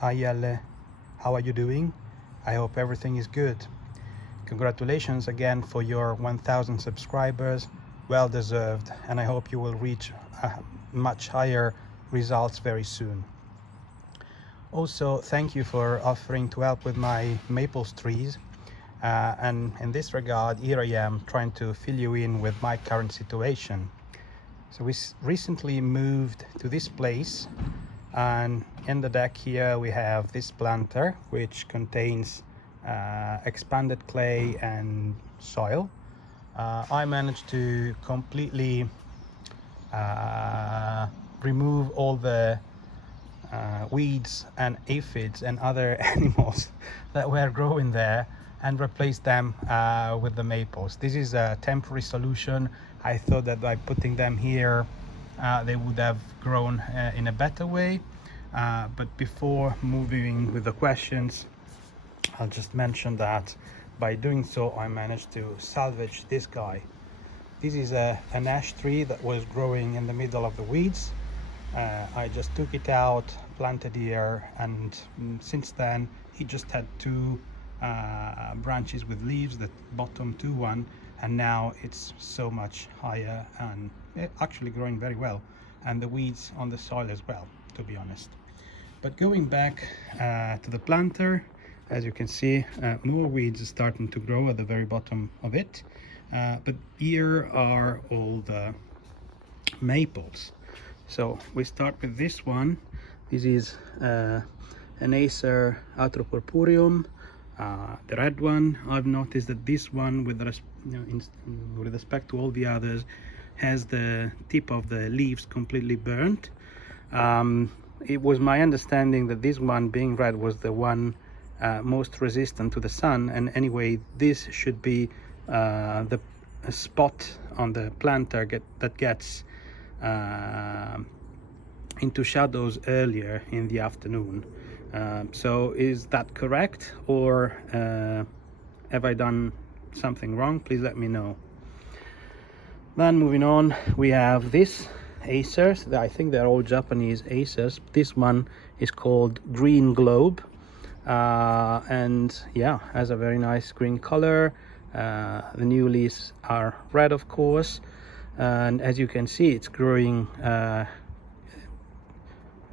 Hi Jelle, how are you doing? I hope everything is good. Congratulations again for your 1000 subscribers, well deserved, and I hope you will reach much higher results very soon. Also, thank you for offering to help with my maples trees, and in this regard, here I am trying to fill you in with my current situation. So we recently moved to this place, and in the deck here we have this planter which contains expanded clay and soil. I managed to completely remove all the weeds and aphids and other animals that were growing there and replace them with the maples. This is a temporary solution. I thought that by putting them here they would have grown in a better way, but before moving with the questions, I'll just mention that by doing so I managed to salvage this guy. This is an ash tree that was growing in the middle of the weeds. I just took it out, planted here, and since then he just had two branches with leaves that bottom to one, and now it's so much higher and actually growing very well, and the weeds on the soil as well, to be honest. But going back to the planter, as you can see, more weeds are starting to grow at the very bottom of it, but here are all the maples. So we start with this one. This is an Acer atropurpureum, the red one. I've noticed that this one, with respect to all the others, has the tip of the leaves completely burnt. It was my understanding that this one, being red, was the one most resistant to the sun, and anyway this should be the spot on the planter that gets into shadows earlier in the afternoon. So is that correct, or have I done something wrong? Please let me know. Then moving on, we have this Acers. I think they're all Japanese Acers. This one is called Green Globe, and yeah, has a very nice green color. The new leaves are red, of course, and as you can see, it's growing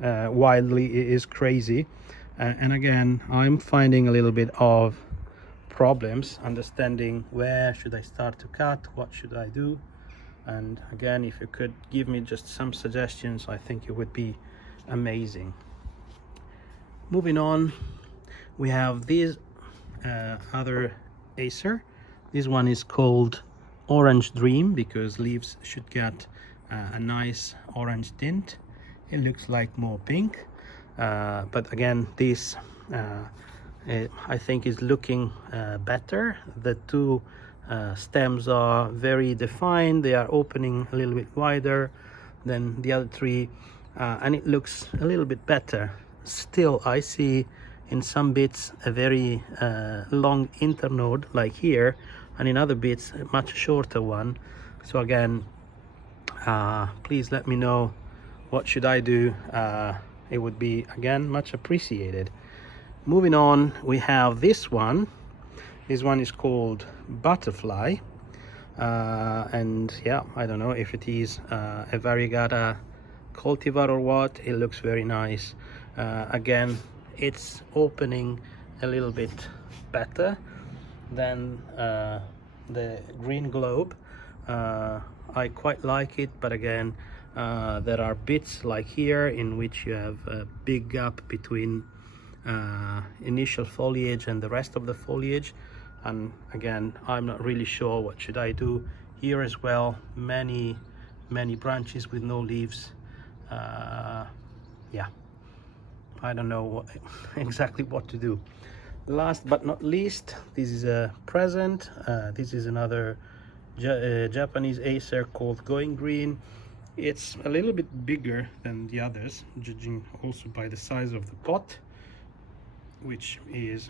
wildly. It is crazy, and again I'm finding a little bit of problems understanding where should I start to cut, what should I do, and again, if you could give me just some suggestions, I think it would be amazing. Moving on, we have this other Acer. This one is called Orange Dream because leaves should get a nice orange tint. It looks like more pink, but again, this I think is looking better. The two stems are very defined. They are opening a little bit wider than the other three, and it looks a little bit better. Still, I see in some bits a very long internode like here, and in other bits a much shorter one. So again, please let me know what should I do. It would be again much appreciated. Moving on, we have this one. This one is called Butterfly, and yeah, I don't know if it is a variegata cultivar or what. It looks very nice. Again, it's opening a little bit better than the Green Globe. I quite like it, but again, there are bits like here in which you have a big gap between initial foliage and the rest of the foliage, and again, I'm not really sure what should I do here as well. Many branches with no leaves. Yeah, I don't know exactly what to do. Last but not least, this is a present. This is another Japanese Acer called Going Green. It's a little bit bigger than the others, judging also by the size of the pot, which is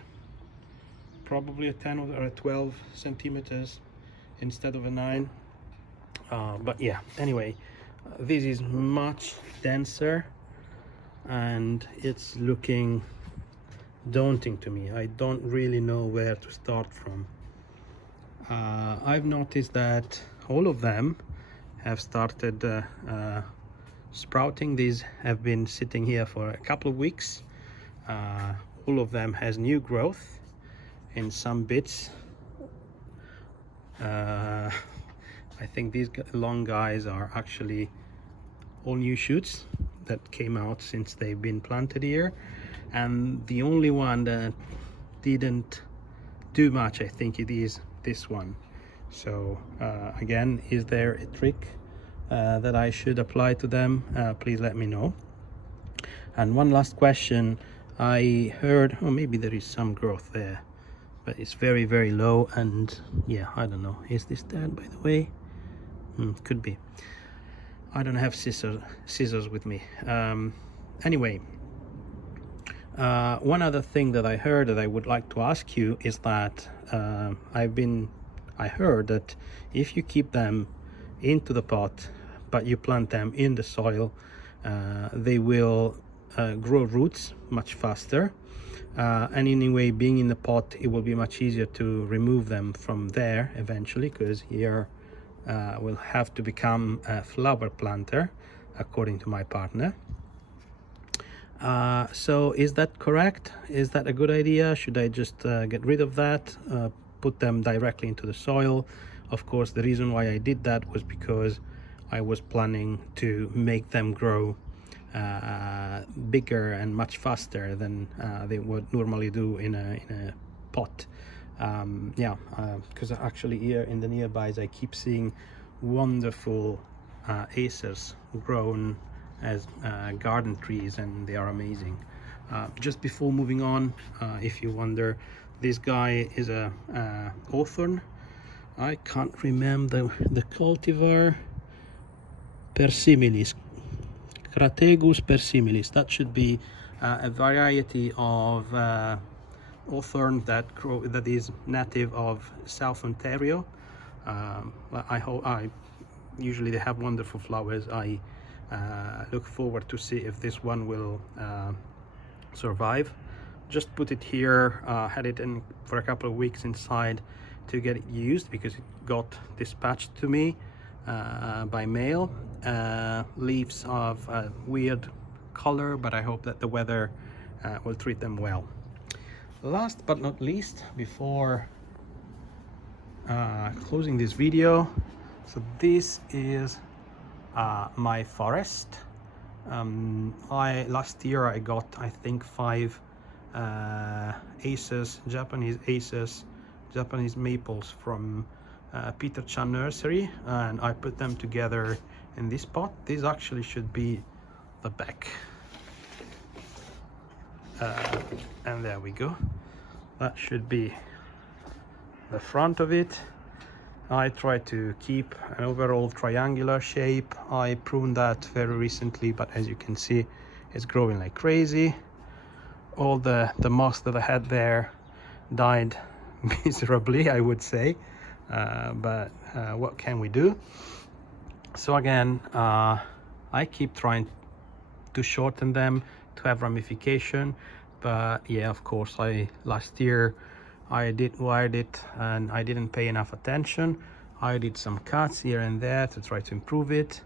probably a 10 or a 12 centimeters instead of a 9. But yeah, anyway, this is much denser and it's looking daunting to me. I don't really know where to start from. I've noticed that all of them have started sprouting. These have been sitting here for a couple of weeks. All of them has new growth in some bits. I think these long guys are actually all new shoots that came out since they've been planted here, and the only one that didn't do much, I think it is this one. So again, is there a trick that I should apply to them? Please let me know. And one last question. I heard, oh, maybe there is some growth there, but it's very, very low. And yeah, I don't know, is this dead, by the way? Could be. I don't have scissors with me. Anyway, one other thing that I heard that I would like to ask you is that I heard that if you keep them into the pot but you plant them in the soil, they will grow roots much faster, and anyway, being in the pot, it will be much easier to remove them from there eventually, because here will have to become a flower planter according to my partner. So is that correct? Is that a good idea? Should I just get rid of that, put them directly into the soil? Of course, the reason why I did that was because I was planning to make them grow bigger and much faster than they would normally do in a pot. Because actually here in the nearbys I keep seeing wonderful acers grown as garden trees, and they are amazing. Just before moving on, if you wonder, this guy is a hawthorn. I can't remember the cultivar. Persimilis, Crategus persimilis. That should be a variety of hawthorn that is native of South Ontario. Usually they have wonderful flowers. I look forward to see if this one will survive. Just put it here, had it in for a couple of weeks inside to get it used, because it got dispatched to me by mail. Leaves of a weird color, but I hope that the weather will treat them well. Last but not least, before closing this video, so this is my forest. Last year I got, I think, 5 Japanese maples from Peter Chan Nursery, and I put them together in this pot. This actually should be the back, and there we go. That should be the front of it. I try to keep an overall triangular shape. I pruned that very recently, but as you can see, it's growing like crazy. All the moss that I had there died miserably, I would say, but what can we do? So again, I keep trying to shorten them to have ramification, but yeah, of course, last year I did wired it and I didn't pay enough attention. I did some cuts here and there to try to improve it,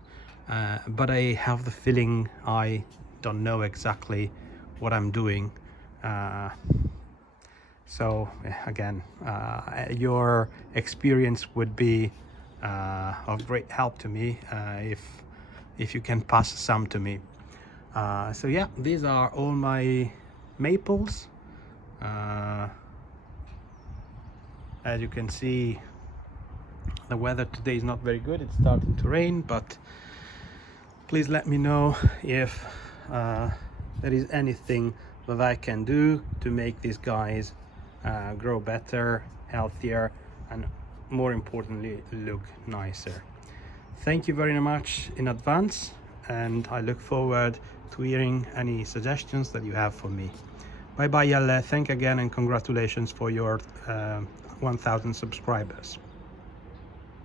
but I have the feeling I don't know exactly what I'm doing. So again, your experience would be of great help to me if you can pass some to me. So yeah, these are all my maples. As you can see, the weather today is not very good. It's starting to rain, but please let me know if there is anything that I can do to make these guys grow better, healthier, and more importantly, look nicer. Thank you very much in advance, and I look forward to hearing any suggestions that you have for me. Bye bye, Jelle. Thank you again, and congratulations for your 1000 subscribers.